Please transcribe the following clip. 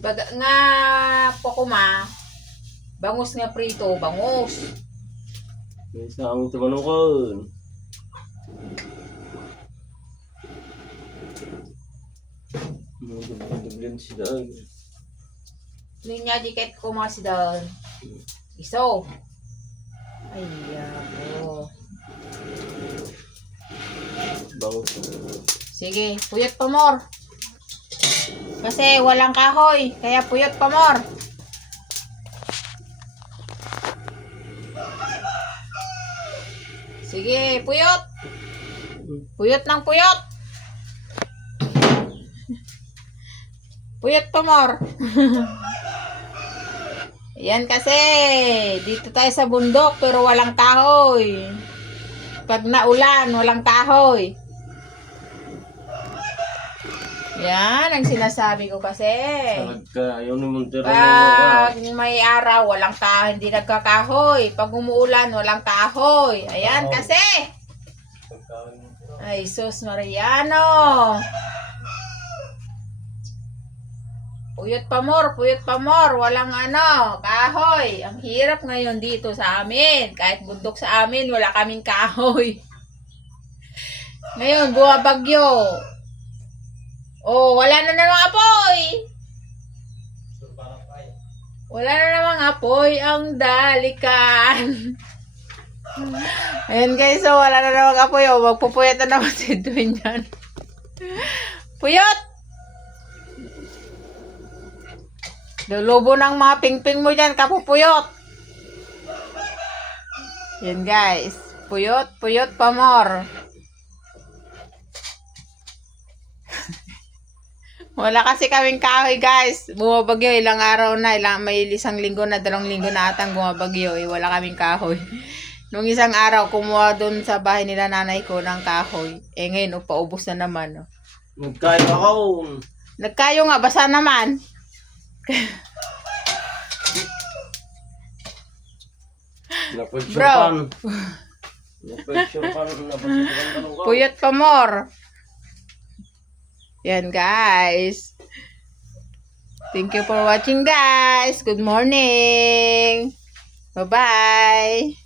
Baga nga pokuma, bangus nga prito, bangus. May isang tumanong ko. Duglan sila. Linya diket ko mga sidon. Iso. Ay, yabo. Bangus. Sige, puyot pa more. Kasi walang kahoy, kaya puyot pa more. Sige, puyot. Puyot ng puyot. Puyot pa more. Yan kasi, dito tayo sa bundok pero walang kahoy. Pag naulan, walang kahoy. Yan ang sinasabi ko kasi. Sagad ka. Ayaw naman tira Pag may araw, walang kahoy, hindi nagkakahoy. Pag umuulan, walang kahoy. Ayan kasi. Ay, sus Mariano. Puyot pa more. Walang kahoy. Ang hirap ngayon dito sa amin. Kahit bundok sa amin, wala kaming kahoy. Ngayon, buwabagyo. Oh, wala na namang apoy. Wala na namang apoy ang dalikan. Ayan guys, so wala na namang apoy. Oh, magpupuyat na naman si Edwin yan. Puyot! Lulubo ng mga pingping mo dyan, kapupuyot. Yan guys. Puyot pa more. Wala kasi kaming kahoy guys. Bumabagyo ilang araw na, may 1 linggo na, 2 linggo na atang bumabagyo. Wala kaming kahoy. Nung isang araw, kumuha doon sa bahay nila nanay ko ng kahoy. Ngayon, paubos na naman. Nagkayo ako. Nagkayo nga, basa naman. Bro. Puyot pa more. Yan guys. Thank you for watching guys. Good morning. Bye-bye.